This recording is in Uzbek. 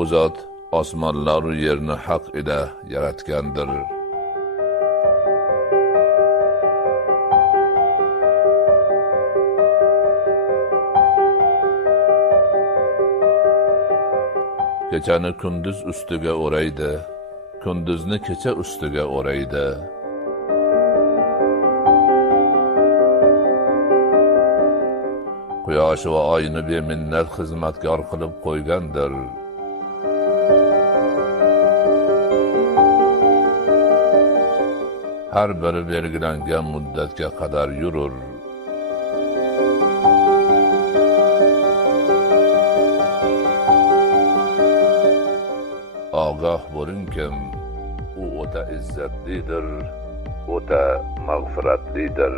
O zot osmonlar va yerni haq ila yaratgandir. Kechani kunduz ustiga o'raydi, kunduzni kecha ustiga o'raydi. Quyosh va oyni beminnat xizmatkor qilib qo'ygandir. Har biri belgilangan muddatga qadar yurur. Ogoh bo'lingkim, u o'ta izzatlidir, o'ta mag'firatlidir.